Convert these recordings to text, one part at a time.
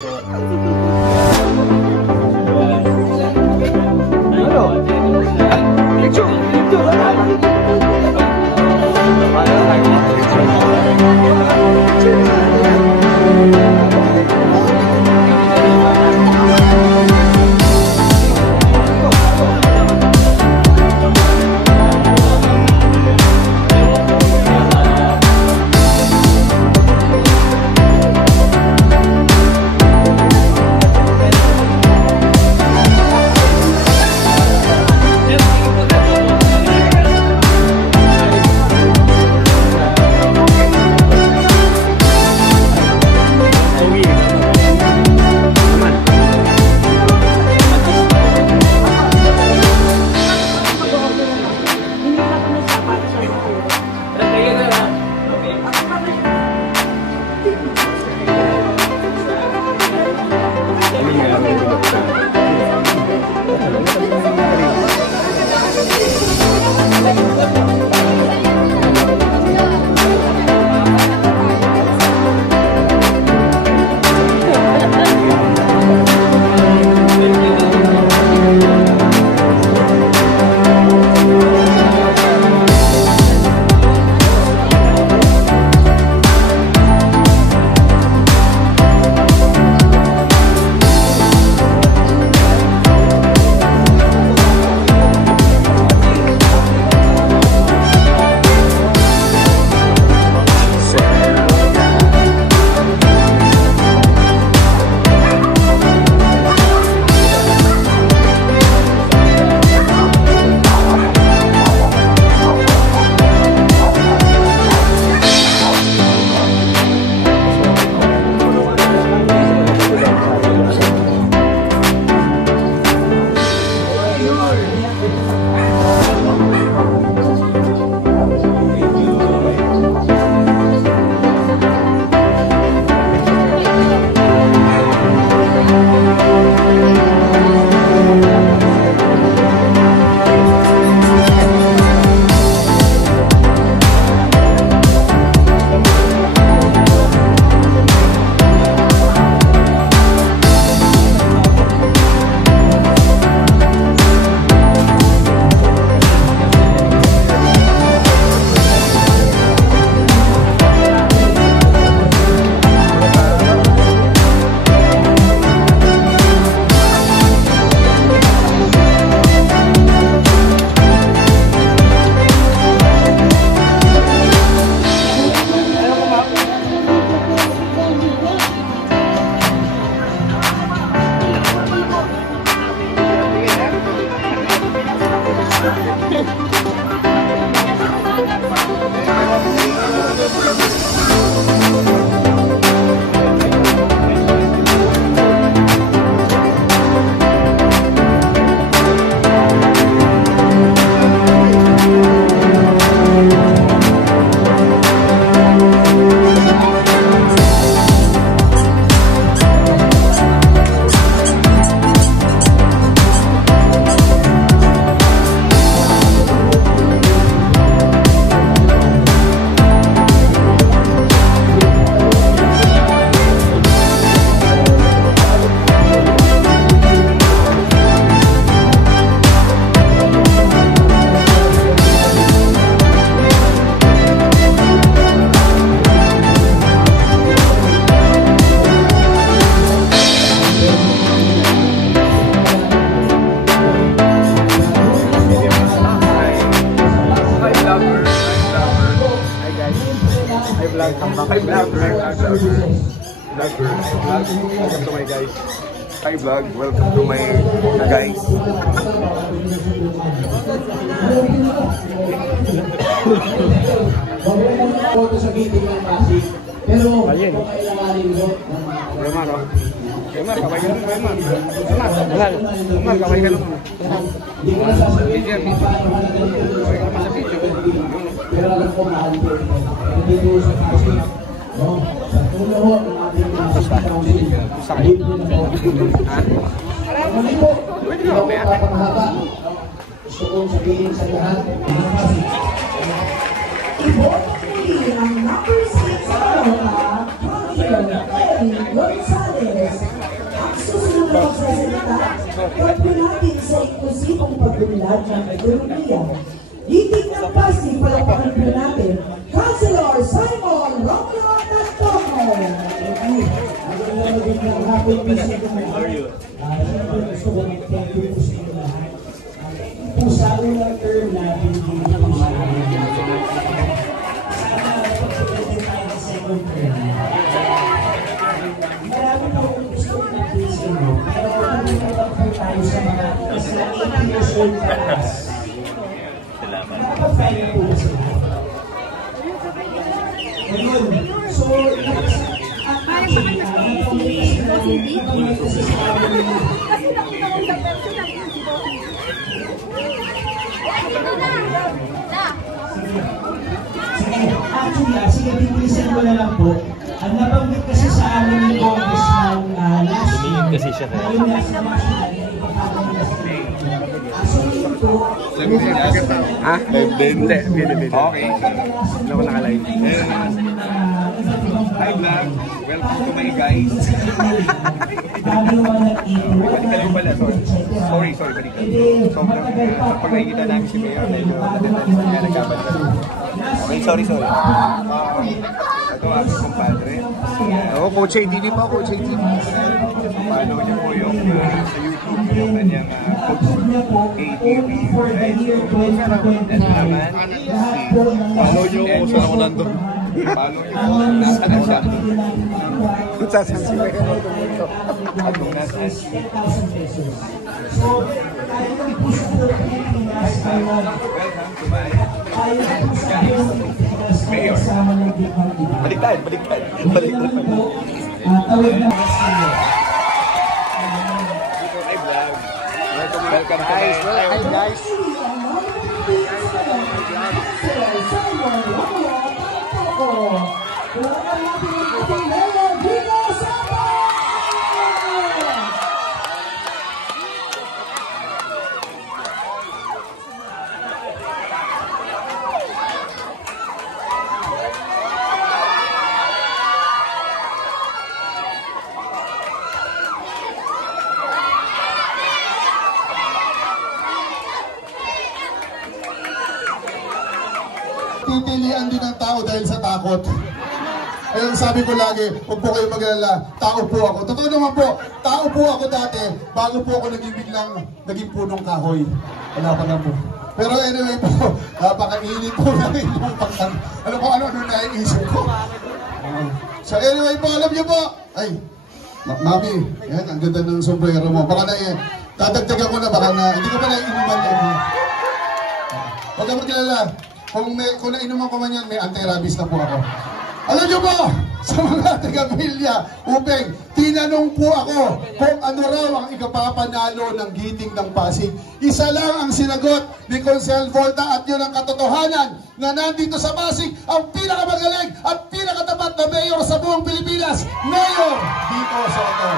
Welcome to my guys. Hi vlog, welcome to my guys. Sa meeting ng Pasig. Pero ayun. Remar, oh. Remar, kaway ka naman, Remar. Remar, kaway ka naman. Hindi ko sasabihin kung paano ka sa video. Pero alam ko mahal ko. Dito sa Pasig. Sa tulo ng ating sa libre na po. Muli po, hindi ako kapamahaba. Gusto kong sabihin sa lahat. Ang number 6 na Claudio Gonzalez. Huwag po natin sa inklusibong pag-unlad ng ekonomiya. Itig ng Pasig, palapakan po natin, Councilor Simon Romulo Tantomo. Magandang hapon po sa inyo. Siyempre gusto ko mag-thank you po sa inyo lahat. Po sa unang term na binigyan po sa amin. Sana pag-pagdating tayo sa second term. Marami pa akong gusto mag-update sa inyo. Pero pag-pagdating po tayo sa mga isa 80 years old class. Nakapag-file po sila. Ayun. So, actually, sige, pipilisan ko na lang po. Ang nabanggit kasi sa amin ng Congressman last year, ngayon nasa national, Hindi. Okay. Hindi ako nakalive. Hi vlog, welcome to my guys. Balik ka lang pala, sorry, balik ka. Sobrang pag nakikita namin si Mayor, medyo natin na nagkabat ka. Okay, sorry. Ito ang kumpadre. Ako, Coach ATV pa, Coach ATV. Follow niyo po yung sa YouTube, yung kanyang Coach ATV. Ano naman? Follow nyo kung saan ako nandun. Follow niyo po, nasaan na siya. Kung saan sila ka nandun dito. At kung nasaan siya. Welcome to my Mayor. Baliktad. Welcome guys. Hi guys. Pipilian din ng tao dahil sa takot. Ayun, sabi ko lagi, huwag po kayo mag-alala, tao po ako. Totoo naman po, tao po ako dati, bago po ako naging punong kahoy. Wala pa lang po. Pero anyway po, napakainit po na rin yung pagkang, ano naiisip ko. So anyway po, alam niyo po, ay, Mami, yan, ang ganda ng sombrero mo. Baka na yan, dadagdagan ko na, baka na, hindi ko pa naiinuman yan. Huwag ka mag-alala. Kung nainuman ko man yan, may anti-rabies na po ako. Alam niyo po, sa mga taga-Villa, Upeng, tinanong po ako kung ano raw ang ikapapanalo ng giting ng Pasig. Isa lang ang sinagot ni Consel Volta at yun ang katotohanan na nandito sa Pasig ang pinakamagaling at pinakatapat na mayor sa buong Pilipinas, Mayor Vico Soto.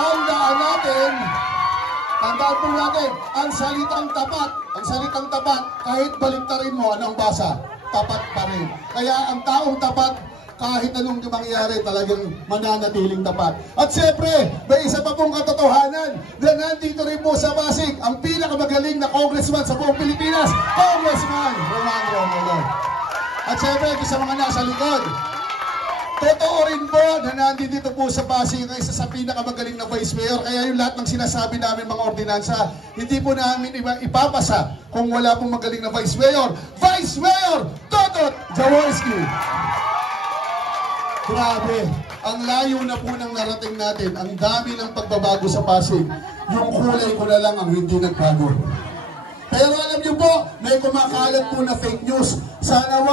Tandaan po natin, ang salitang tapat, kahit baliktarin mo, anong basa? Tapat pa rin. Kaya ang taong tapat, kahit anong mangyari, talagang mananatiling tapat. At siyempre, may isa pa pong katotohanan na nandito rin po sa Pasig, ang pinakamagaling na congressman sa buong Pilipinas, Congressman Roman Romulo. At siyempre, sa mga nasa likod, totoo rin po na nandito po sa Pasig ang isa sa pinakamagaling na Vice Mayor. Kaya yung lahat ng sinasabi namin mga ordinansa, hindi po namin ipapasa kung wala pong magaling na Vice Mayor. Vice Mayor Totot Jaworski! Grabe, ang layo na po ng narating natin. Ang dami ng pagbabago sa Pasig. Yung kulay ko na lang ang hindi nagbago. Pero alam niyo po, may kumakalat po na fake news. Sana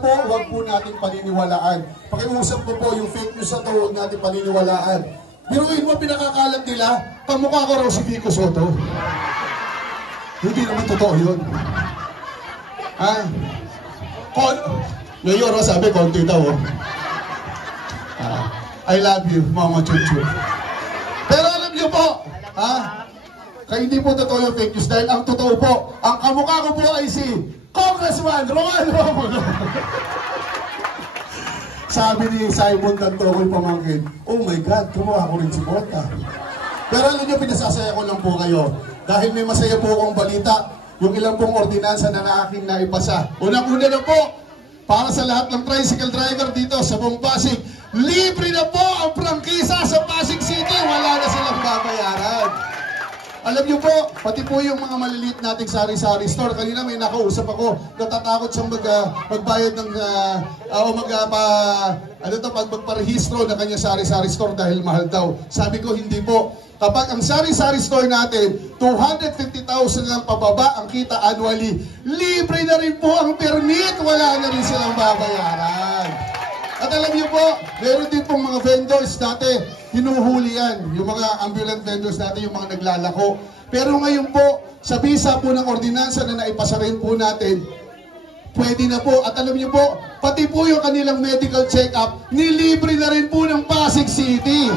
po, huwag po natin paniniwalaan. Pakiusap ko po, yung fake news na to, huwag natin paniniwalaan. Biruin mo, pinakakalat nila, pamukha ko raw si Vico Soto. Hindi naman totoo yun. Ha? Mayor, sabi, konti daw. I love you, Mama Chuchu. Pero alam niyo po, kaya hindi po totoo yung fake news dahil ang totoo po, ang kamukha ko po ay si Congressman Roman Romulo. Sabi ni Simon Dantoko'y pamangkin, oh my God, kumuha ko rin si Volta. Pero alam nyo, pinasasaya ko lang po kayo. Dahil may masaya po akong balita, yung ilang pong ordinansa na aking naipasa. Unang-una na po, para sa lahat ng tricycle driver dito sa buong Pasig, libre na po ang prangkisa sa Pasig City. Wala na silang babayaran. Alam niyo po, pati po yung mga maliliit nating sari-sari store. Kanina may nakausap ako, natatakot siyang magbayad ng magparehistro na kanya sari-sari store dahil mahal daw. Sabi ko, hindi po. Kapag ang sari-sari store natin, 250,000 lang pababa ang kita annually, libre na rin po ang permit. Wala na rin silang babayaran. At alam niyo po, meron din pong mga vendors dati, hinuhuli yan. Yung mga ambulant vendors dati, yung mga naglalako. Pero ngayon po, sa bisa po ng ordinansa na naipasa rin po natin, pwede na po. At alam niyo po, pati po yung kanilang medical check-up, nilibre na rin po ng Pasig City.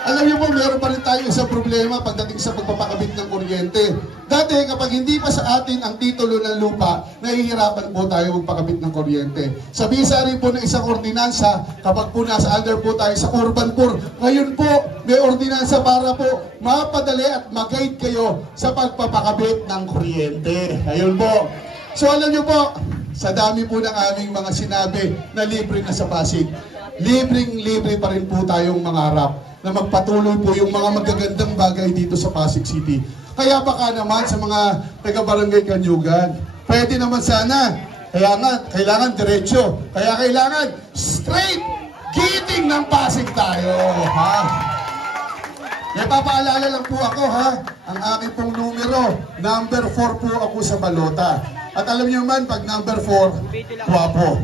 Alam niyo po, meron pa rin tayo isang problema pagdating sa pagpapakabit ng kuryente. Dati, kapag hindi pa sa atin ang titulo ng lupa, nahihirapan po tayo magpakabit ng kuryente. Sa bisa rin po ng isang ordinansa, kapag po nasa under po tayo sa urban poor, ngayon po, may ordinansa para po mapadali at mag-guide kayo sa pagpapakabit ng kuryente. Ayun po. So alam niyo po, sa dami po ng aming mga sinabi na libre na sa Pasig, libreng-libre pa rin po tayong mangarap na magpatuloy po yung mga magagandang bagay dito sa Pasig City. Kaya baka naman sa mga taga-barangay Kanyugan, pwede naman sana. Kaya nga, kailangan diretsyo. Kaya kailangan straight giting ng Pasig tayo. Ha? May papaalala lang po ako, ha? Ang aking pong numero, number 4 po ako sa balota. At alam niyo man, pag number 4, guwapo.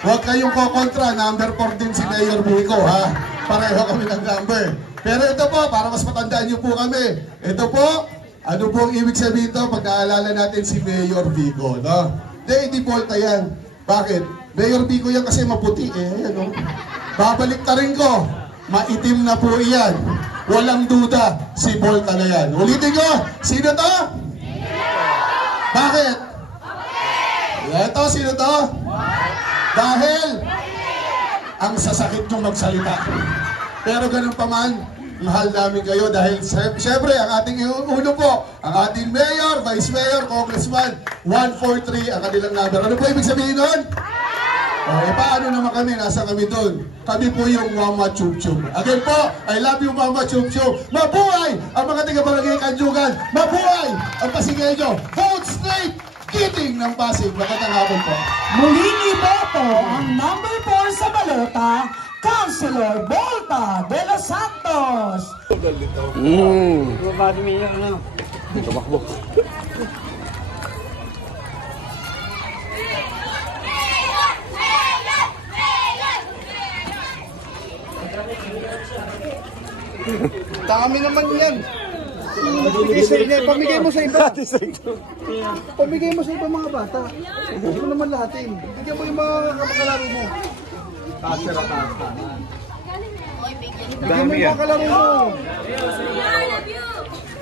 Huwag kayong kokontra, number 4 din si Mayor Vico, ha? Pareho kami ng number. Pero ito po, para mas matandaan niyo po kami. Ito po, ano po ang ibig sabihin ito pag naalala natin si Mayor Vico, no? Hindi Volta yan. Bakit? Mayor Vico yan kasi maputi, eh. Ano? Babalik ta rin ko. Maitim na po iyan. Walang duda, si Volta na yan. Ulitin ko, sino to? Bakit? Ito, sino to? Dahil ang sasakit nyo magsalita. Pero ganun pa man, mahal namin kayo dahil siyempre ang ating uno po, ang ating mayor, vice mayor, congressman, 143 ang kanilang number. Ano po ibig sabihin nun? Paano naman kami? Nasa kami doon. Kami po yung Mama Chup Chup. Again po, I love you Mama Chup Chup. Mabuhay ang mga taga-barangay Kanyugan. Mabuhay ang Pasigueño. Vote straight! Giting ng Pasig. Magandang hapon po. Muling iboto ang number 4 sa balota, Councilor Volta de los Santos. Bago may ano. Tumakbo. Dami naman yan. Pamigay mo sa iba. Pamigay mo sa iba mga bata. Hindi mo naman lahatin. Bigyan mo yung mga kapakalaro mo. Bigyan mo yung kakalaro mo.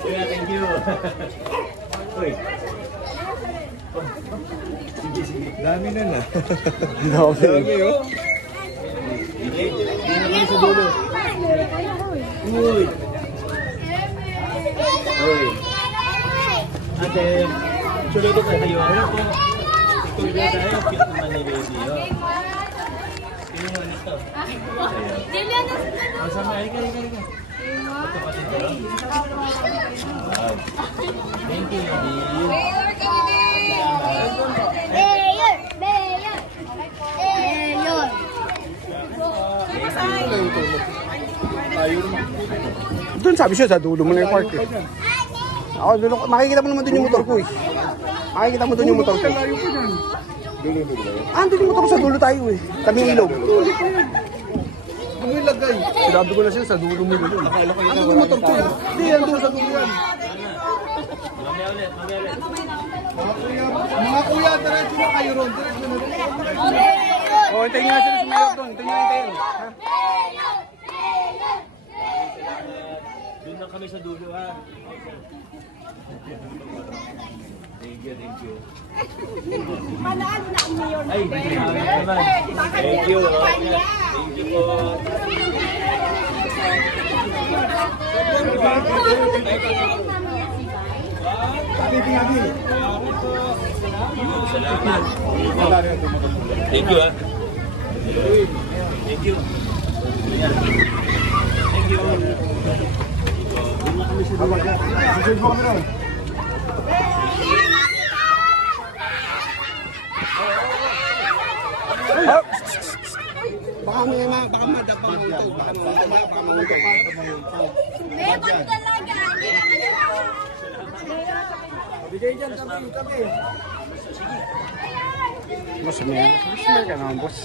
Thank you. Dami na na. Dami oh. Hindi naman sa dulo. Uy. Uy. Ate, sulo ko kayo. Ano po? Ito tayo. Cute naman ni baby. Sino mo nito? Masama. Ika. Thank you, baby. Doon sabi siya, sa dulo mo na yung park eh. Ako, dulo, makikita mo naman doon yung motor ko eh. Makikita mo doon yung motor ko. Doon yung motor ko, sa dulo tayo eh. Kami ilog. Ano yung lagay? Sinabi ko na siya, sa dulo mo yun. Ano yung motor ko? Hindi, yan doon sa dulo yan. Mga kuya, diretso na kayo ron. Diretso na ron. O, hintayin nga sila sa mayor doon. Hintayin nga. Doon kami sa dulo, ha? Thank you. Manalo na ang mayor Ay, naman. Thank you. Thank you po. Salamat. Thank you, ha? Thank you. Thank you. Baka madapa mo ito. Baka mamutol. Meron talaga. Bigay dyan, tabi. Mas may ka naman, boss.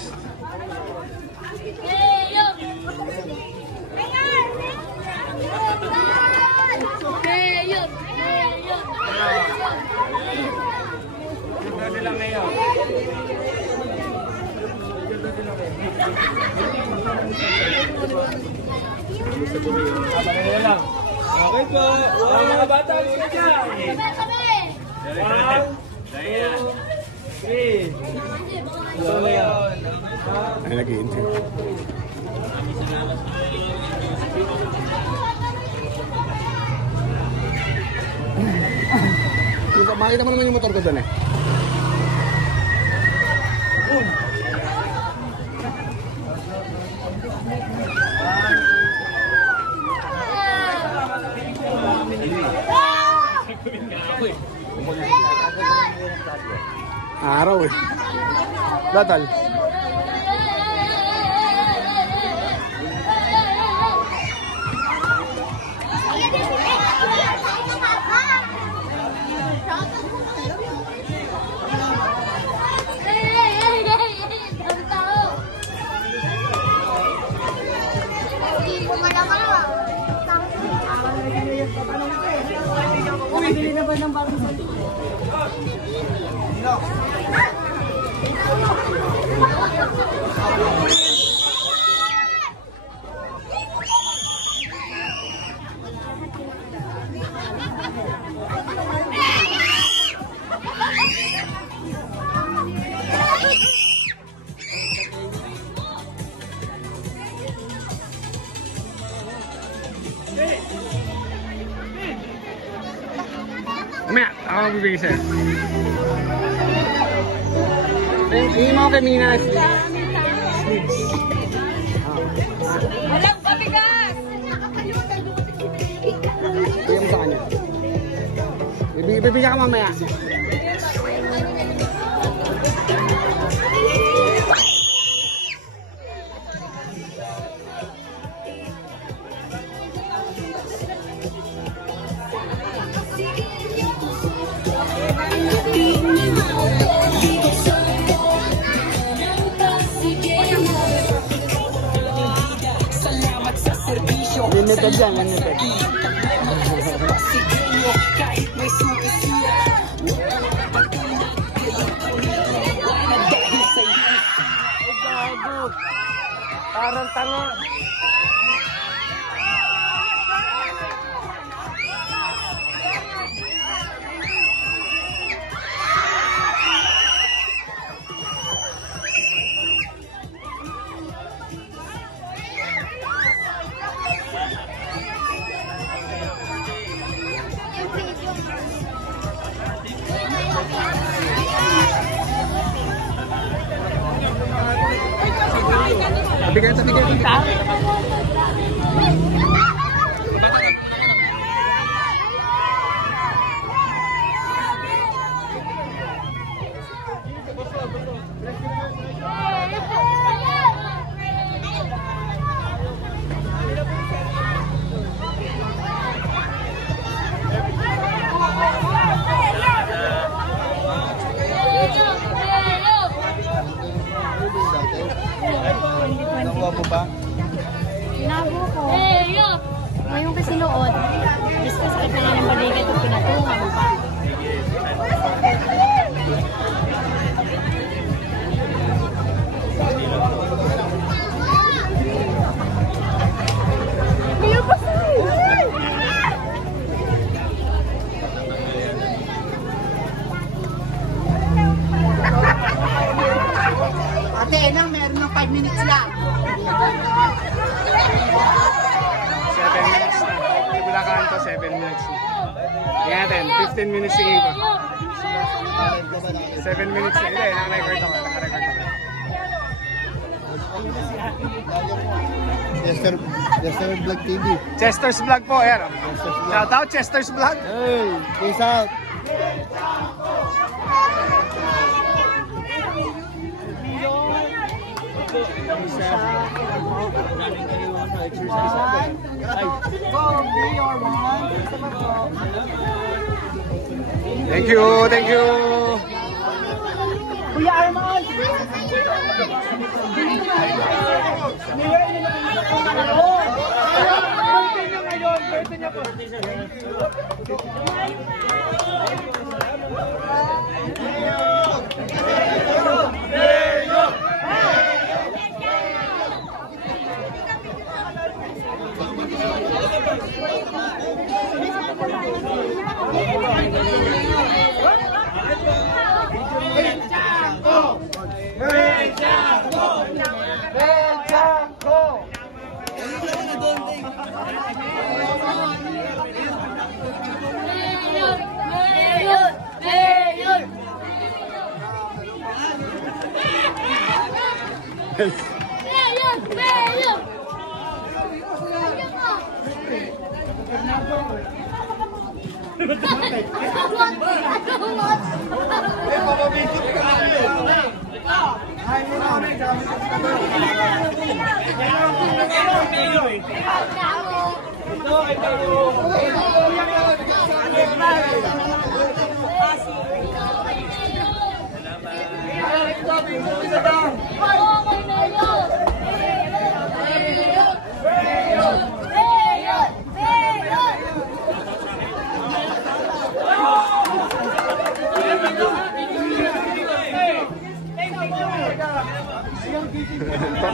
Okay po. Mga bata, halika dyan. 1, 2, 3. So, Ay, nag-i-intro. Makita mo naman yung motor ko doon eh. Araw eh. Datal. Bili na ba ng bagong sabi? Mamaya, ako magbibigay sa'yo. Yung mga feminine sleeves. Walang pabigas! Bigyan mo sa kanya. Bibigyan ka mamaya. Limited yan, limited. Parang tanga. Tabigan. Nakuha mo ba? Sinago ko. Ngayon kasi noon, discuss ka na ng balikat at pinatungan mo pa. Ayaw pa sa'yo! minutes. Tingnan natin, 15 minutes singing ko. 7 minutes na. Hindi, naka-record ako. Chester Vlog TV. Chester's Vlog po, ayan. Shout out, Chester's Vlog. Hey, peace out. Thank you, thank you. Kuya Armand!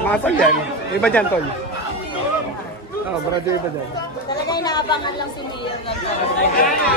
Masal yan. Iba dyan, Tol. Oo, brother, iba dyan. Talaga inaabangan lang si Mayor. Tara na.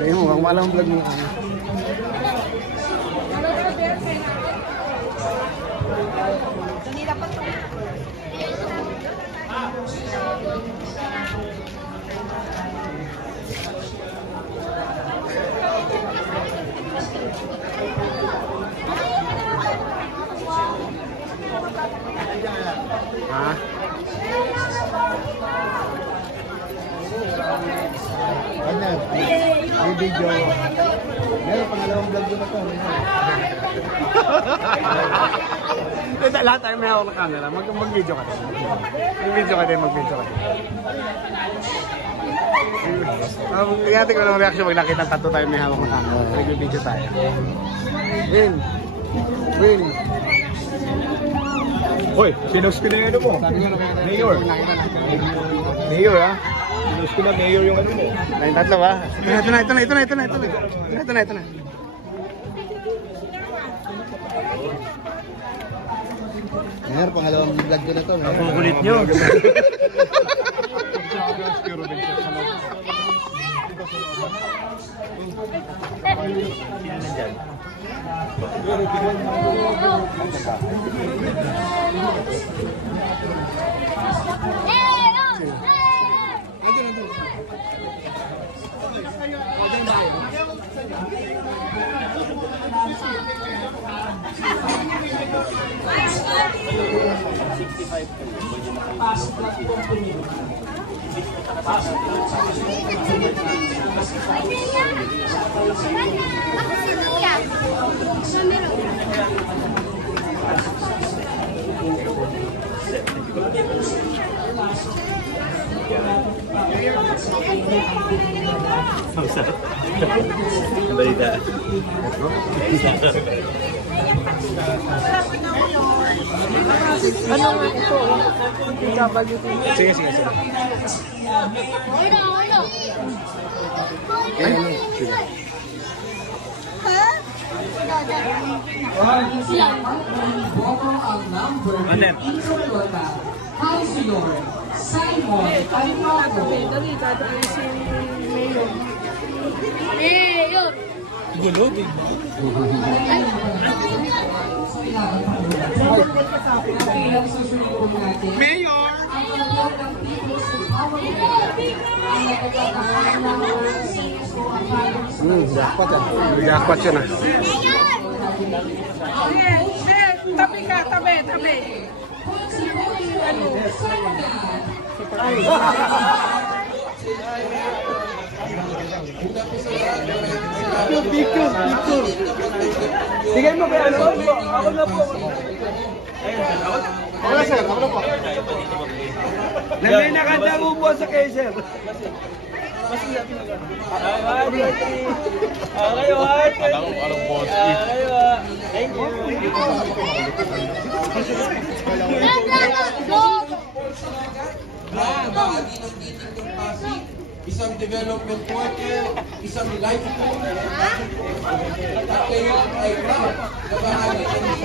Kaya mo, ang malang vlog mo. Ha? Ano? May video. Meron pangalawang vlog ko na to. Lahat tayo may hawak na camera. Mag-video ka tayo. Mag-video ka tayo, mag-video ka tayo. Tingnan ko ng reaction pag nakita ng tattoo tayo may hawak na camera. Mag-video tayo. Win! Win! Hoy, sinos ko na yung ano mo. Mayor. Mayor, ha? Sinos ko na mayor yung ano mo. Lain tatlo ba? Ito na. Meron pangalawang vlog ko na to. Ang kulit nyo. Balita. Ano nga ito? PWD. Sige, sige, sige. Sige. Ang number 3 sa Toyota, Councilor Simon Alvaro. Dali, dali si Mayor. Mayor! Gulo, di ba? Ang susunod po natin. Mayor! Ang pagkakas ng People's Empowerment. Ang nagkakaroon ng seniors po ang parang Jackpot yan. Jackpot yan ah. Tabi ka, tabi, tabi. Picture. Bigay mo ba ano? Ako na po. Ako na sir, ako na po. Nandun nakanta ubo sa kay sir. Okay, what? Thank you. Isang development worker, isang life coach, at kayo ay proud na bahagi ng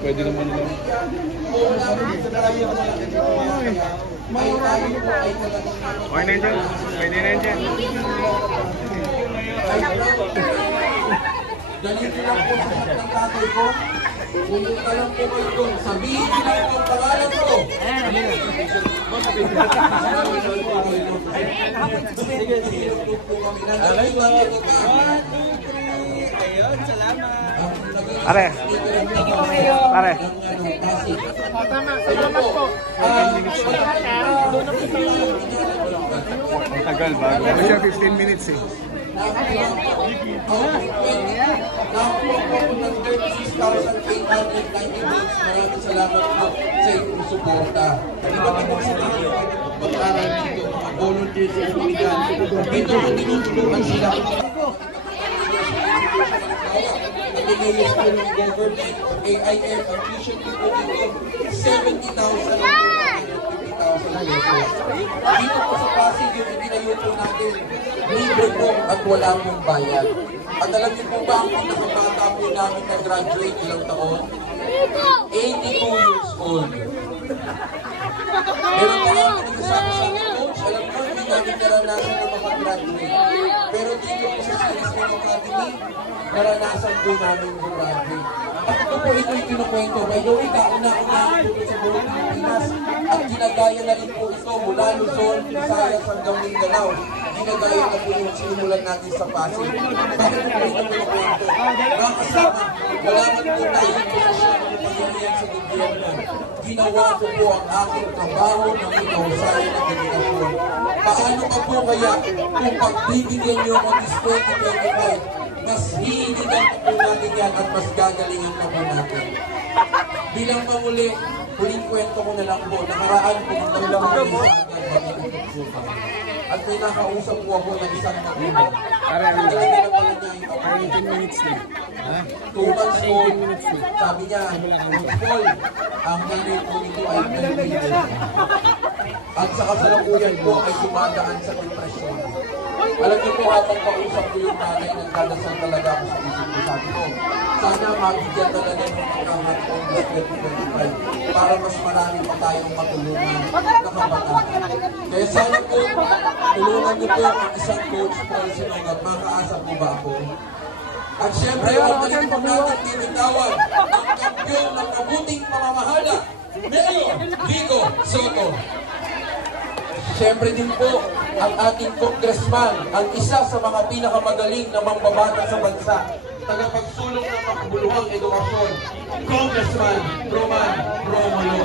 Pwede naman lang. Okay na dyan. Pwede na dyan. Ganito lang po sa ng tatay ko. Pumunta lang po kayo doon. Sabihin niyo lang ang pangalan ko. Pare. Pare. Salamat po. Ang tagal ba? Ano siya 15 minutes eh. Maraming salamat po sa inyong suporta. Iba pa po sila pag-aral dito, volunteers sa Sumigan. Dito ko tinutulungan sila. Nag-iayos po ng government, AIF, ang tuition dito dito, 70,000 pesos. Dito po sa Pasig, yung itinayo po natin, libre po at wala pong bayad. At alam niyo po ba ang pinakabata po namin na graduate ilang taon? 82 years old. Pero kaya nagsasabi sa akin, Coach, alam mo, hindi namin naranasan na makagraduate. Pero dito po sa Silisman Academy, naranasan po namin graduate. Ako po ito'y kinukwento. By the way, kauna-unahan po sa buong Pilipinas. At ginagaya na rin po ito mula Luzon, Visayas hanggang Mindanao. Ginagaya na po yung sinimulan natin sa Pasig. Bakit po ito kinukwento? Nakasama, wala man po tayong posisyon ng pagkalian sa gobyerno. Ginawa ko po ang aking trabaho ng ikausay na dedikasyon. Paano pa po kaya kung pagbibigyan niyo ako this 2025, mas hihinginan po natin yan at mas gagalingan na po natin. Bilang panguli, huling kwento ko na lang po, nakaraan po ng talang at may nakausap po ako ng isang magulang. Parang 10 minutes na. 2 months old, sabi niya, Paul, ang nanay po nito ay nalilihan. At sa kasalukuyan po ay dumadaan sa depresyon. Alam niyo po, habang kausap ko yung nanay, nagdadasal talaga ako sa isip ko. Sabi ko, sana mabigyan talaga ng pagkakat po ng 2025 para mas marami pa tayong matulungan na kabataan. Kaya sana po, tulungan niyo po ang isang coach Paul Sinongat. Makaasa po ba ako? At syempre, ang balik po natin tinitawag ang kampiyon ng mabuting pamamahala, Mayor Vico Soto. Syempre din po, ang ating congressman, ang isa sa mga pinakamagaling na mambabatas sa bansa, tagapagsulong ng makabuluhang edukasyon, Congressman Roman Romulo.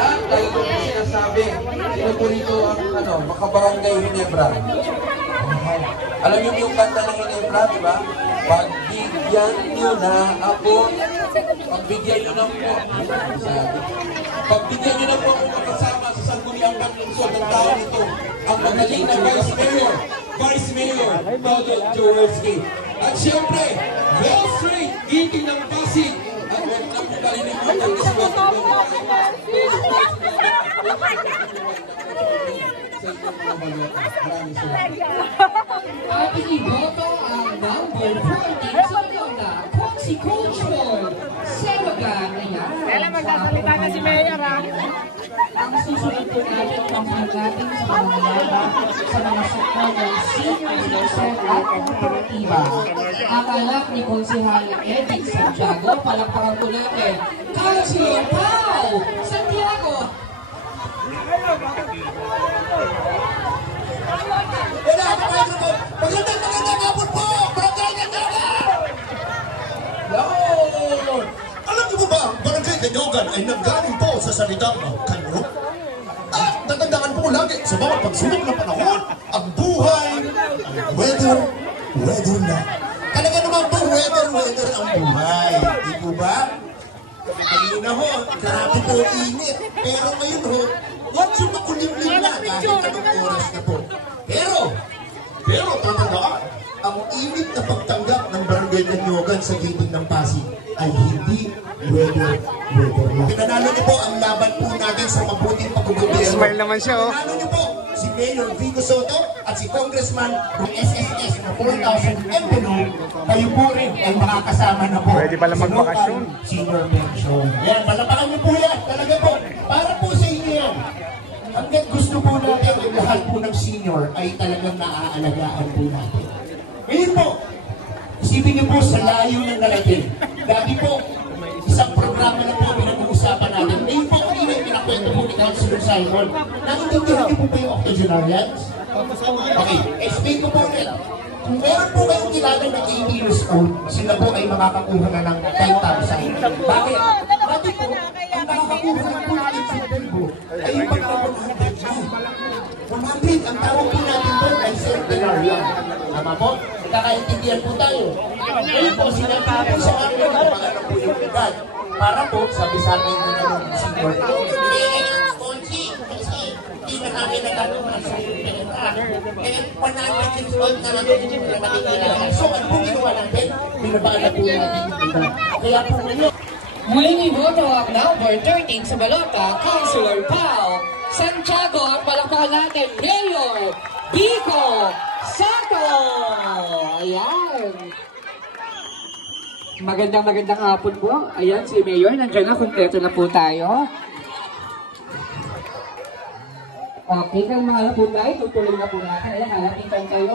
At dahil ko po sinasabi, sino po rito ang makabarangay Ginebra? Alam niyo yung kanta ng Ginebra, di ba? Pagbigyan niyo na ako, pagbigyan niyo na po. Pagbigyan niyo na po ako makasama sa sangguniang paglunsod ng tao nito. Ang magaling na Vice Mayor, Dodot Jaworski. At siyempre, Wall Street, giting ng Pasig. At huwag na po kalinimutan ni Swat. Maraming salamat. At iboto ang number 14 sa Lona, kung si Coach Paul Sewagan. Ayan. Kailan magsasalita na si Mayor, ha? Ang susunod po natin ang natin sa mga laba sa mga sektor ng senior citizen at kooperatiba. Ang anak ni Konsehal Edith Santiago, palakpakan po natin, Councilor Pao Santiago. Magandang hapon po! Barangay Ganyogan! Alam niyo po ba, Barangay Ganyogan ay nanggaling po sa salitang kanyo? At tatandaan po lagi sa bawat pagsubok ng panahon, ang buhay, ang weather na. Talaga naman po, weather ang buhay. Di po ba? Kanina ho, grabe po init. Pero ngayon ho, what's yung makulimlim na kahit anong oras na po. Pero tatandaan, ang init na pagtanggap ng Barangay Ganyogan sa giting ng Pasig ay hindi weather na. Pinanalo niyo po ang laban po natin sa mabuting paggugobyerno. Smile naman siya, oh. Pinanalo niyo po si Mayor Vico Soto at si Congressman ng SSS na 4,000 envelope. Kayo po rin ay makakasama na po. Pwede pala magbakasyon. Senior pension. Yan, palapakan niyo po yan. Talaga po. Para po sa inyo yan. Hanggang gusto po natin ang lahat po ng senior ay talagang naaalagaan po natin. Ngayon po, isipin niyo po sa layo ng narating. Dati po, isang programa na po pinag-uusapan natin. Ngayon po, kanina pinakwento po ni Councilor Simon. Naintindihan niyo po ba yung octogenarians? Okay, explain ko po ulit. Kung meron po kayong kilala na 80 years old, sila po ay makakakuha na ng 10,000. Bakit? Dati po, ang nakakakuha na po natin sa Belbo ay yung pagkakon 100. Ang tawag po natin doon ay centenarian. Tama po? Nagkakaintindihan po tayo. Ngayon po, sinabi po sa akin na pag-anak po yung edad. Para po, sabi sa akin na naman ng senior, Conchi, kasi hindi na kami nagkakaroon sa edad. 100 years old na lang yung nakikilala. So, ano po ginawa natin? Binabaan na po natin yung edad. Kaya po ngayon, Muling iboto ang number 13 sa balota, Councilor Pao Santiago, at palakpakan natin, Mayor Vico Soto. Ayan. Magandang hapon po. Ayan, si Mayor, nandiyan na, kumpleto na po tayo. Okay, kang mahala po tayo, tutuloy na po natin. Ayan, halapitan kayo.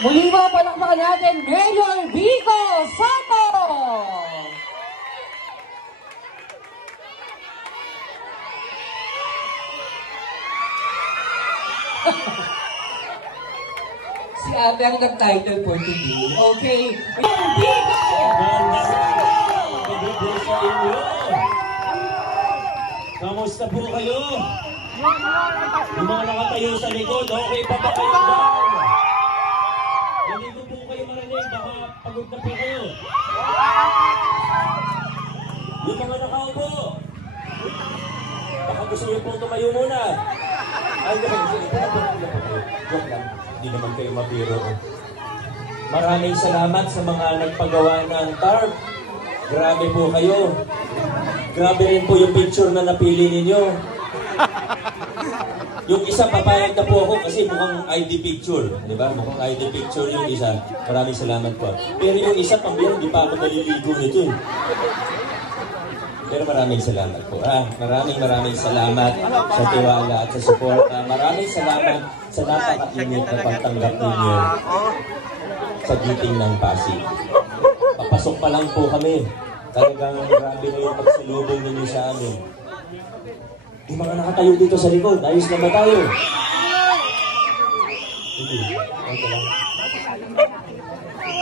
Muli ba palakpakan natin, Mayor Vico Soto! Si ate ang nag-title for today. Okay. Mayor Vico! Kamusta po kayo? Yung mga nakatayo sa likod, okay pa ba kayo dyan? Ganito po kayo marinig, baka pagod na po kayo. Yung mga nakaupo, baka gusto nyo po tumayo muna. Ay, joke lang, hindi naman kayo mabiro. Maraming salamat sa mga nagpagawa ng tarp. Grabe po kayo. Grabe rin po yung picture na napili ninyo. Yung isa, papayag na po ako kasi mukhang ID picture. Di ba? Mukhang ID picture yung isa. Maraming salamat po. Pero yung isa, pambira, di pa ako naliligo nito. Pero maraming salamat po. Maraming salamat sa tiwala at sa suporta. Maraming salamat sa napaka-init na pagtanggap ninyo sa giting ng Pasig. Papasok pa lang po kami. Talagang grabe na yung pagsalubong ninyo sa amin. Yung mga nakatayo dito sa likod, ayos na ba tayo? Hindi. Okay lang.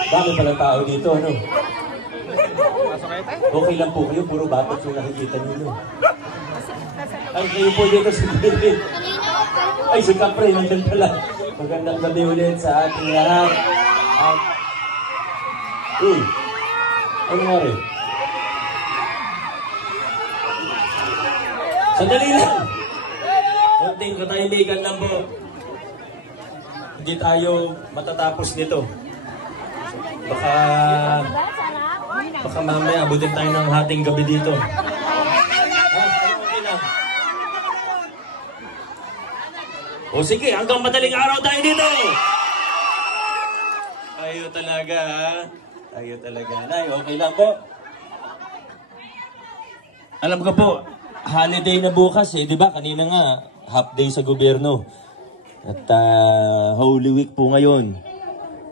Dami palang tao dito, ano? Okay lang po kayo, puro batot yung nakikita ninyo. Ay, kayo po dito si David. Ay, si Capre, nandun pala. Magandang gabi ulit sa ating lahat. Uy, ano nga rin? Sandali lang! Konting katahimikan lang po. Hindi tayo matatapos nito. Baka mamaya abutin tayo ng hating gabi dito. Okay lang. O sige, hanggang madaling araw tayo dito! Tayo talaga, ha? Tayo talaga. Nay, okay lang po. Alam ko po, holiday na bukas eh, di ba? Kanina nga, half day sa gobyerno. At Holy Week po ngayon.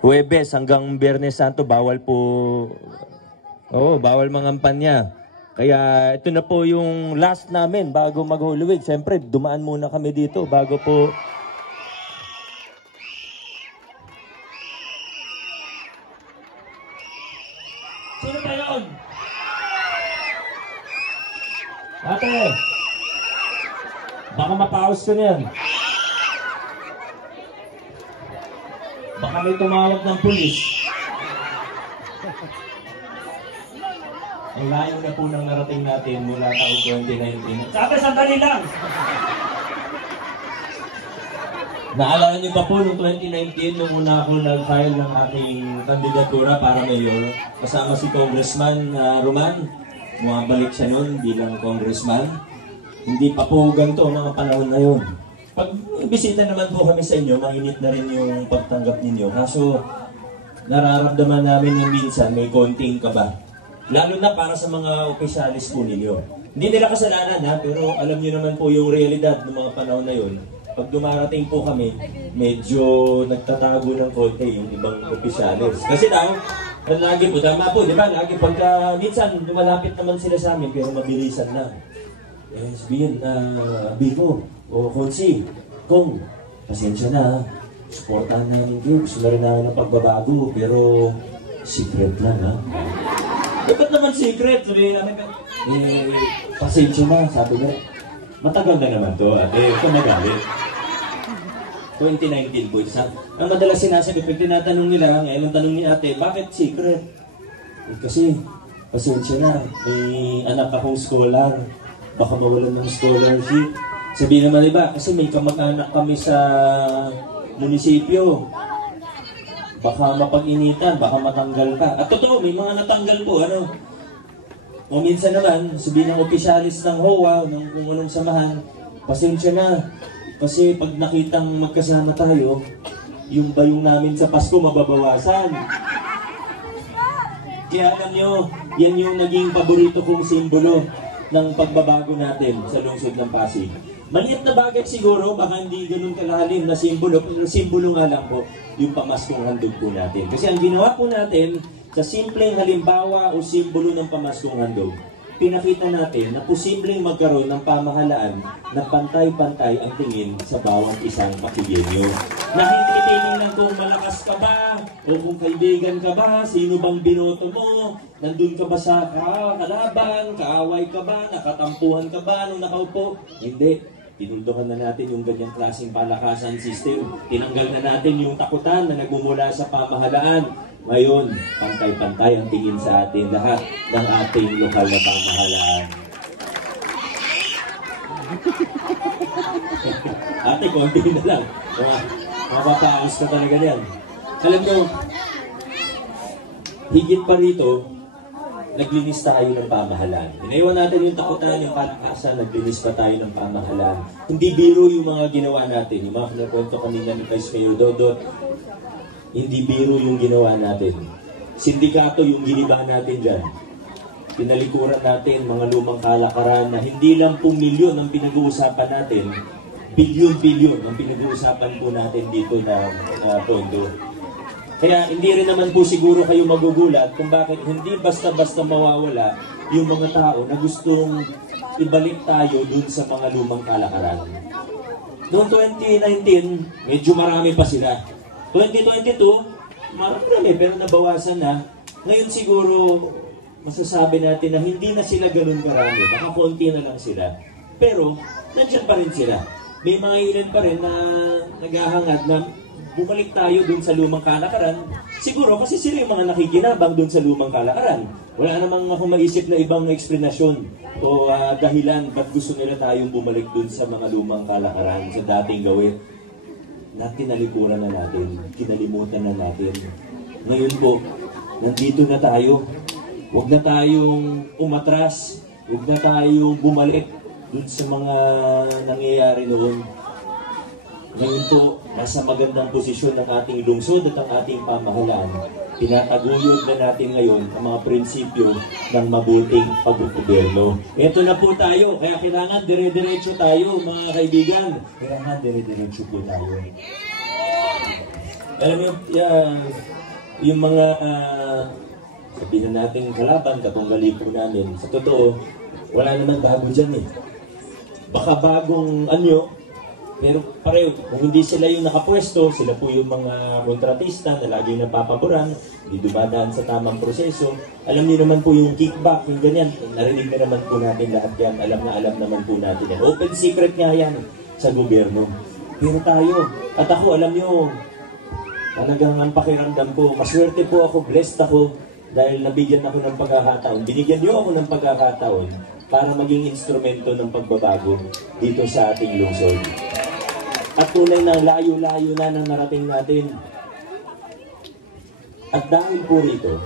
Huwebes hanggang Biyernes Santo, bawal po. Oo, bawal mangampanya. Kaya ito na po yung last namin bago mag-Holy Week. Siyempre, dumaan muna kami dito bago po. Sino pa yun? Ate, baka mapaus ko niyan. Baka may tumawag ng pulis. Ang layo na po nang narating natin mula taong 2019. Sabi, sandali lang! Naalala niyo pa po noong 2019, nung una ako nag-file ng aking kandidatura para mayor, kasama si Congressman Roman. Bumabalik siya noon bilang congressman. Hindi pa po ganito mga panahon na yun. Pag bisita naman po kami sa inyo, mainit na rin yung pagtanggap ninyo. Kaso, nararamdaman namin yung minsan may konting kaba. Lalo na para sa mga opisyalis po ninyo. Hindi nila kasalanan ha, pero alam niyo naman po yung realidad ng mga panahon na yun. Pag dumarating po kami, medyo nagtatago ng konti yung ibang opisyalis. Kasi daw, lagi po, tama po, di ba? Lagi pagka, minsan, lumalapit naman sila sa amin, pero mabilisan lang. Eh, sabihin, Bigo, o Konsi, Kong, pasensya na, supportahan namin kayo, gusto na rin namin ng pagbabago, pero secret lang, ha? Eh, ba't naman secret? Sabihin namin, pasensya na, sabi na, matagal na naman to, ate, ito magalit. 2019 po, ang madalas sinasagot, pag tinatanong nila, ngayon ang tanong ni ate, bakit secret? Eh, kasi, pasensya na, may anak akong scholar, baka mawalan ng scholarship. Sabihin naman iba, kasi may kamag-anak kami sa munisipyo. Baka mapag-initan, baka matanggal ka. At totoo, may mga natanggal po, ano? O minsan naman, sabihin ng opisyalis ng HOA, ng kung anong samahan, pasensya na. Kasi pag nakitang magkasama tayo, yung bayong namin sa Pasko mababawasan. Kaya alam nyo, yan yung naging paborito kong simbolo ng pagbabago natin sa lungsod ng Pasig. Maliit na bagay siguro, baka hindi ganun kalalim na simbolo, pero simbolo nga lang po yung pamaskong handog po natin. Kasi ang ginawa po natin sa simpleng halimbawa o simbolo ng pamaskong handog, pinakita natin na posibleng magkaroon ng pamahalaan na pantay-pantay ang tingin sa bawat isang Pasigenyo. Na hindi tingin lang kung malakas ka ba, o kung kaibigan ka ba, sino bang binoto mo, nandun ka ba sa kalaban, kaaway ka ba, nakatampuhan ka ba nung nakaupo. Hindi. Tinundukan na natin yung ganyang klaseng palakasan system. Tinanggal na natin yung takutan na nagmumula sa pamahalaan. Ngayon, pantay-pantay ang tingin sa atin lahat ng ating lokal na pamahalaan. Ate, konti na lang. Mapapaos ka talaga yan. Alam nyo, higit pa rito, naglinis tayo ng pamahalaan. Inaiwan natin yung takutan, yung palakasan, naglinis pa tayo ng pamahalaan. Hindi biro yung mga ginawa natin. Yung mga kinakwento kanina ni Vice Mayor Dodot, hindi biro yung ginawa natin. Sindikato yung giniba natin dyan. Pinalikuran natin mga lumang kalakaran na hindi lang po milyon ang pinag-uusapan natin, bilyon-bilyon ang pinag-uusapan po natin dito na pondo. Kaya hindi rin naman po siguro kayo magugulat kung bakit hindi basta-basta mawawala yung mga tao na gustong ibalik tayo dun sa mga lumang kalakaran. Noong 2019, medyo marami pa sila. 2022, marami pero nabawasan na. Ngayon siguro, masasabi natin na hindi na sila ganun karami. Baka konti na lang sila. Pero, nandiyan pa rin sila. May mga ilan pa rin na naghahangad na bumalik tayo dun sa lumang kalakaran. Siguro kasi sila yung mga nakikinabang dun sa lumang kalakaran. Wala namang ako maisip na ibang eksplanasyon o dahilan ba't gusto nila tayong bumalik dun sa mga lumang kalakaran, sa dating gawin na tinalikuran na natin, kinalimutan na natin. Ngayon po, nandito na tayo. Huwag na tayong umatras. Huwag na tayong bumalik dun sa mga nangyayari noon. Ngayon po, nasa magandang posisyon ng ating lungsod at ang ating pamahalaan. Tinataguyod na natin ngayon ang mga prinsipyo ng mabuting paggobyerno. Ito na po tayo, kaya kailangan dire-diretso tayo mga kaibigan. Kailangan dire-diretso po tayo. Alam mo, yung mga sabihin na natin kalaban, katunggali po namin, sa totoo, wala naman bago dyan eh. Baka bagong anyo, pero pareho, kung hindi sila yung nakapwesto, sila po yung mga kontratista na lagi napapaboran, hindi dumadaan sa tamang proseso. Alam niyo naman po yung kickback, yung ganyan. Narinig na naman po natin lahat yan. Alam na alam naman po natin yan. Open secret nga yan sa gobyerno. Pero tayo, at ako, alam niyo, talagang ang pakiramdam ko, maswerte po ako, blessed ako, dahil nabigyan ako ng pagkakataon. Binigyan niyo ako ng pagkakataon para maging instrumento ng pagbabago dito sa ating lungsod. At tunay na layo-layo na nang narating natin. At dahil po rito,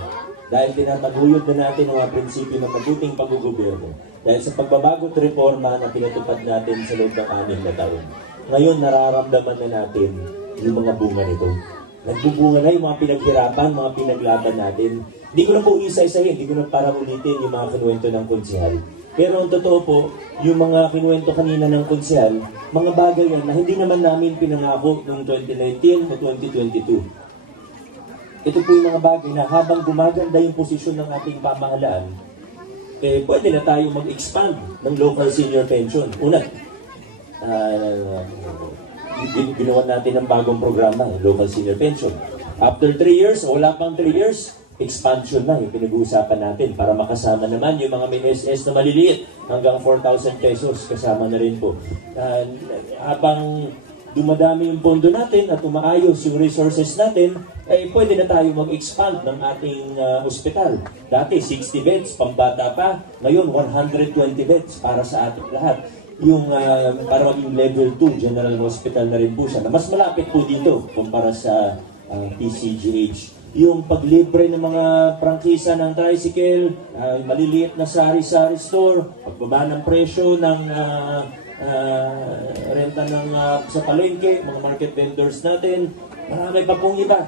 dahil tinataguyod na natin ang mga prinsipyo ng mabuting paggugobyerno, dahil sa pagbabago at reforma na pinatupad natin sa loob ng 6 na taon, ngayon nararamdaman na natin yung mga bunga nito. Nagbubunga na yung mga pinaghirapan, mga pinaglaban natin. Hindi ko na po isa-isahin, hindi ko na para ulitin yung mga kinuwento ng konsehal. Pero ang totoo po, yung mga kinuwento kanina ng konsehal, mga bagay yan na hindi naman namin pinangako noong 2019 o 2022. Ito po yung mga bagay na habang gumaganda yung posisyon ng ating pamahalaan, pwede na tayo mag-expand ng local senior pension. Una, ginawa natin ng bagong programa, local senior pension. After 3 years, wala pang 3 years, expansion na yung pinag-uusapan natin para makasama naman yung mga min-SS na maliliit hanggang 4,000 pesos kasama na rin po. Habang dumadami yung pondo natin at umaayos yung resources natin, pwede na tayo mag-expand ng ating ospital. Dati 60 beds, pambata pa. Ngayon 120 beds para sa ating lahat. Yung para maging level 2 General Hospital na rin po siya na mas malapit po dito kumpara sa PCGH. Yung paglibre ng mga prangkisa ng tricycle, maliliit na sari-sari store, pagbaba ng presyo ng renta ng sa palengke, mga market vendors natin, marami pa pong iba.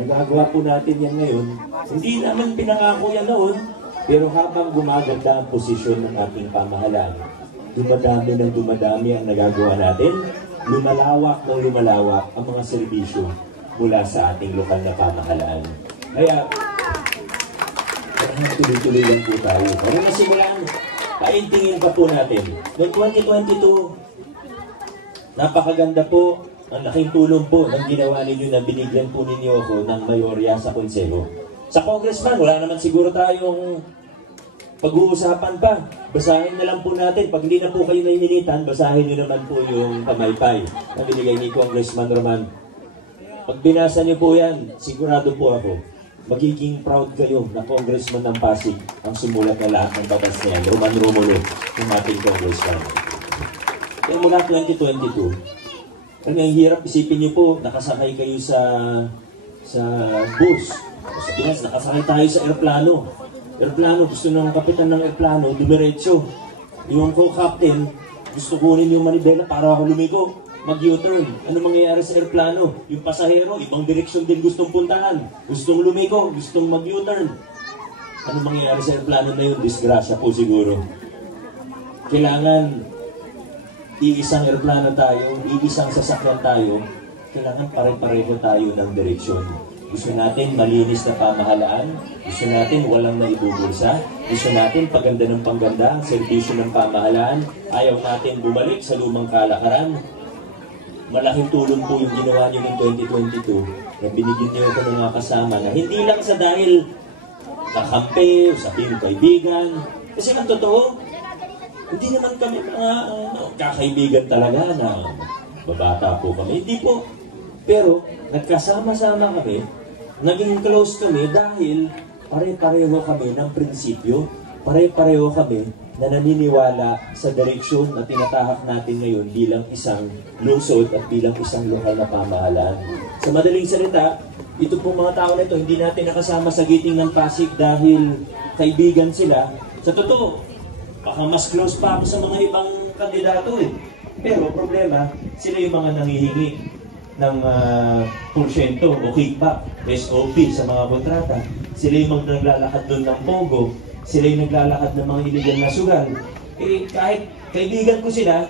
Nagagawa po natin yan ngayon. Hindi naman pinangako yan noon, pero habang gumaganda ang posisyon ng ating pamahalaan, dumadami ng dumadami ang nagagawa natin, lumalawak ng lumalawak ang mga serbisyo mula sa ating lokal na pamahalaan. Kaya, tuloy-tuloy lang po tayo. Pero nasimulan, paintingin pa po natin. Noong 2022, napakaganda po, ang laking tulong po ng ginawa ninyo na binigyan po ninyo ako ng mayorya sa konseho. Sa congressman, wala naman siguro tayong pag-uusapan pa. Basahin na lang po natin. Pag hindi na po kayo naininitan, basahin nyo naman po yung pamaypay na binigay ni Congressman Roman. Pag binasa niyo po yan, sigurado po ako, magiging proud kayo na congressman ng Pasig ang sumulat na lahat ng batas na yan. Roman Romulo, yung ating congressman. Kaya mula 2022, ang hirap isipin niyo po, nakasakay kayo sa bus. Sa Pinas, nakasakay tayo sa aeroplano. Aeroplano, gusto ng kapitan ng aeroplano, dumiretso. Yung co-captain, gusto kunin yung manibela para ako lumiko. Mag-U-turn. Ano mangyayari sa aeroplano? Yung pasahero, ibang direksyon din gustong puntahan. Gustong lumiko, gustong mag-U-turn. Ano mangyayari sa aeroplano na yun? Disgrasya po siguro. Kailangan iisang aeroplano tayo, iisang sasakyan tayo, kailangan pare-pareho tayo ng direksyon. Gusto natin malinis na pamahalaan, gusto natin walang naibubulsa, gusto natin paganda ng pangganda, serbisyo ng pamahalaan, ayaw natin bumalik sa lumang kalakaran. Malaking tulong po yung ginawa niyo ng 2022 na binigyan niyo ako ng mga kasama na hindi lang sa dahil kakampi, usaping kaibigan. Kasi ang totoo, hindi naman kami mga kakaibigan talaga na babata po kami. Hindi po. Pero nagkasama-sama kami, naging close kami dahil pare-pareho kami ng prinsipyo, pare-pareho kami na naniniwala sa direksyon na tinatahak natin ngayon bilang isang lungsod at bilang isang lokal na pamahalaan. Sa madaling salita, ito pong mga tao na ito, hindi natin nakasama sa giting ng Pasig dahil kaibigan sila. Sa totoo, baka mas close pa ako sa mga ibang kandidato eh. Pero problema, sila yung mga nangihingi ng porsyento o kickback, SOP sa mga kontrata. Sila yung mga naglalakad doon ng Pogo. Sila yung naglalakad ng mga illegal na sugal. Eh, kahit kaibigan ko sila,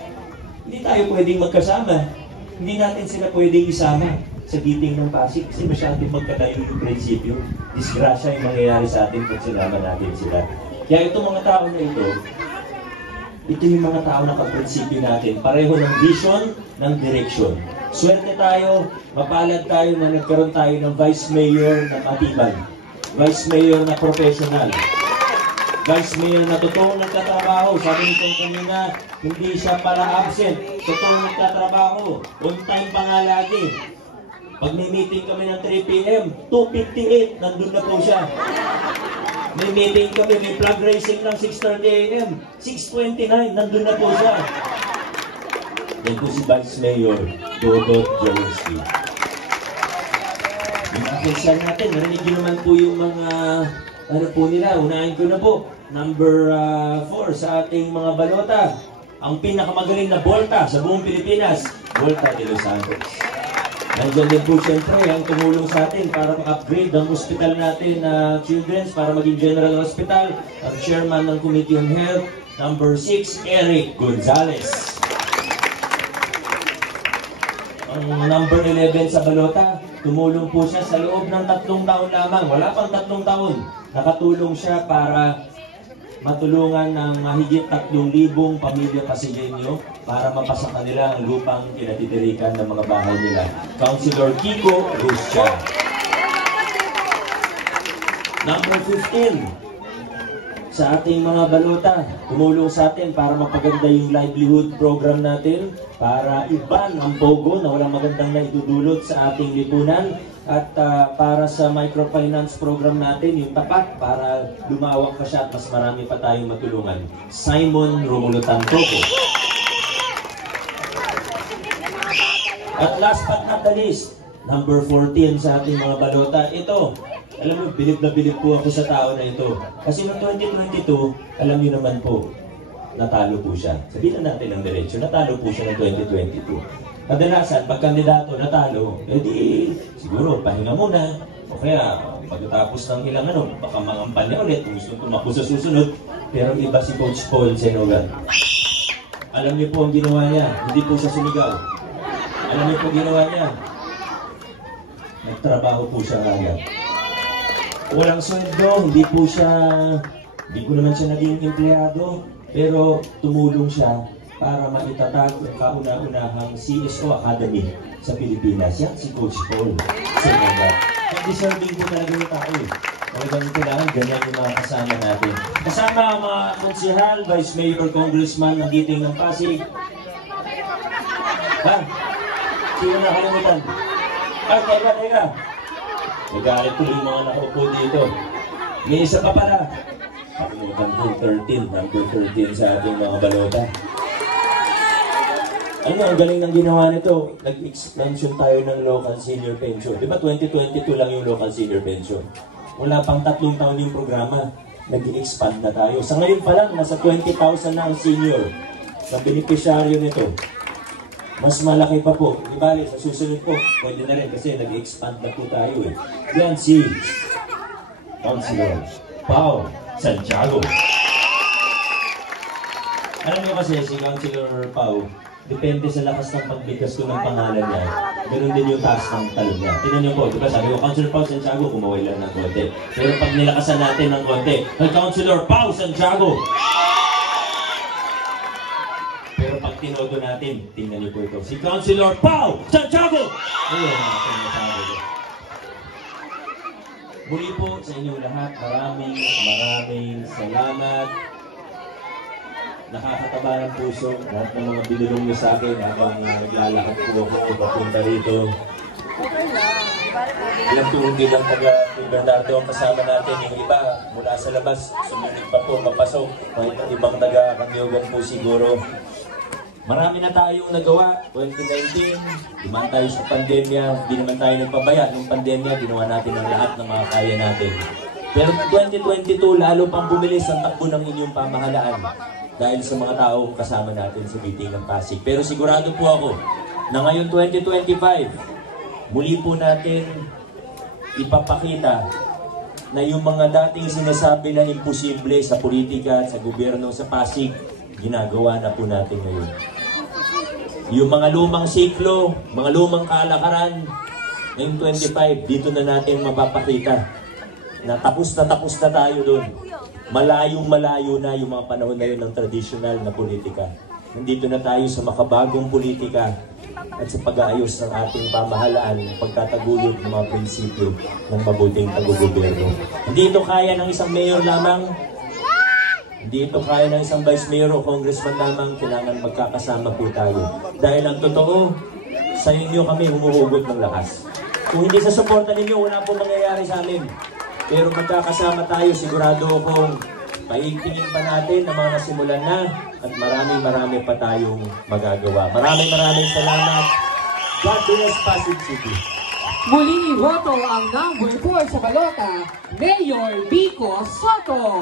hindi tayo pwedeng magkasama. Hindi natin sila pwedeng isama sa giting ng Pasig kasi masyadong magkatayo yung prinsipyo. Disgrasya yung mangyayari sa atin kung sinama natin sila. Kaya itong mga tao na ito yung mga tao na kaprinsipyo natin. Pareho ng vision, ng direction. Swerte tayo, mapalad tayo na nagkaroon tayo ng Vice Mayor na matibay. Vice Mayor na professional. Vice Mayor na totoong nagtatrabaho. Sabi nitong kanina, hindi siya pala absent. Totoong nagtatrabaho. On time pa nga lagi. Pag may meeting kami ng 3 p.m., 2:58, nandun na po siya. May meeting kami, may flag racing ng 6:30 a.m., 6:29, nandun na po siya. Yan po si Vice Mayor Dodot Jaworski. Yung apensan natin, narinig nyo naman po yung mga ano po nila, unahin ko na po. Number 4 sa ating mga balota. Ang pinakamagaling na bolta sa buong Pilipinas, Volta de los Santos. Nandiyan din po siyempre ang tumulong sa atin para ma-upgrade ang hospital natin na Children's para maging General Hospital. Ang chairman ng Committee on Health, number 6, Eric Gonzalez. Ang number 11 sa balota, tumulong po siya sa loob ng 3 taon lamang. Wala pang 3 taon. Nakatulong siya para matulungan ng mahigit 3,000 pamilya Pasigenyo para mapasa kanila ang lupang kinatitirikan ng mga bahay nila. Councilor Kiko Ruscha. Number 15 sa ating mga balota, tumulong sa atin para mapaganda yung livelihood program natin, para iban ang Pogo na walang magandang naidudulot sa ating lipunan, at para sa microfinance program natin, yung tapat, para lumawak pa siya at mas marami pa tayong matulungan. Simon Romulo Tantoco. At last but not the least, number 14 sa ating mga balota, ito. Alam mo, bilib na bilib po ako sa tao na ito. Kasi noong 2022, alam niyo naman po, natalo po siya. Sabihin natin ang diretsyo, natalo po siya ng 2022. Kadalasan, pag kandidato natalo, edi siguro pahinga muna. O kaya, pagkatapos ng ilang baka mangampanya ulit kung gusto tumakbo sa susunod. Pero iba si Coach Paul Senogan. Alam niyo po ang ginawa niya, hindi po siya sumigaw. Alam niyo po ang ginawa niya, nagtrabaho po siya agad. Walang sweldo, hindi ko naman siya naging empleyado, pero tumulong siya para maitatag ang kauna-unahang CSO Academy sa Pilipinas. Yan si Coach Paul Senogan. Deserving po talaga yung tao eh. Talagang kailangan ganyan yung mga kasama natin. Kasama ang mga konsehal, Vice Mayor, Congressman ng giting ng Pasig. Ha? Sino nakalimutan? Teka. Nagalit po yung mga nakaupo dito. May isa pa pala. Nakalimutan po, number 13 sa ating mga balota. Ano, ang galing ng ginawa nito, nag-expansion tayo ng local senior pension. Di ba 2022 lang yung local senior pension? Wala pang 3 taon yung programa, nag-expand na tayo. Sa ngayon pa lang, nasa 20,000 na ang senior na beneficiaryo nito. Mas malaki pa po. Di bali, sa susunod po, pwede na rin kasi nag-expand na po tayo eh. Yan si Councilor Pao Santiago. Alam niyo kasi si Councilor Pao, depende sa lakas ng pagbigkas ko ng pangalan niya. Ganun din yung taas ng talon niya. Tingnan niyo po, di ba sabi ko, Councilor Pao Santiago, kumaway lang ng konti. Pero pag nilakasan natin ng konti, kay Councilor Pao Santiago. Pero pag tinodo natin, tingnan niyo po ito, si Councilor Pao Santiago! Ayun, natin masabi ko. Muli po sa inyong lahat, maraming salamat. Nakakataba ng puso lahat ng mga binulong niyo sa akin habang naglalakad po ako papunta rito. Ilang tuwagin lang taga Bernardo ang kasama natin. Yung iba mula sa labas, sumunod pa po mapasok. Kahit ang ibang taga Kandiogan po siguro. Marami na tayong nagawa. 2019, di man tayo sa pandemya, di naman tayo nagpabaya. Nung pandemya, ginawa natin ang lahat ng mga kaya natin. Pero 2022, lalo pang bumilis ang takbo ng inyong pamahalaan dahil sa mga taong kasama natin sa Biting ng Pasig. Pero sigurado po ako na ngayon 2025, muli po natin ipapakita na yung mga dating sinasabi na imposible sa politika at sa gobyerno sa Pasig, ginagawa na po natin ngayon. Yung mga lumang siklo, mga lumang kalakaran, ngayong 25, dito na natin mapapakita na tapos na tayo doon. Malayong-malayo na yung mga panahon na yun ng traditional na politika. Nandito na tayo sa makabagong politika at sa pag-aayos ng ating pamahalaan, pagtataguyod ng mga prinsipyo ng mabuting pag-gobyerno. Hindi ito kaya ng isang mayor lamang. Hindi ito kaya ng isang vice mayor o congressman lamang. Kailangan magkakasama po tayo. Dahil ang totoo, sa inyo kami humuhugot ng lakas. Kung hindi sa suporta ninyo, wala po mangyayari sa amin. Pero magkakasama tayo, sigurado akong paigtingin pa natin ang mga nasimulan na at marami pa tayong magagawa. Maraming salamat. God bless Pasig City. Muli iboto ang number 4 sa balota, Mayor Vico Soto.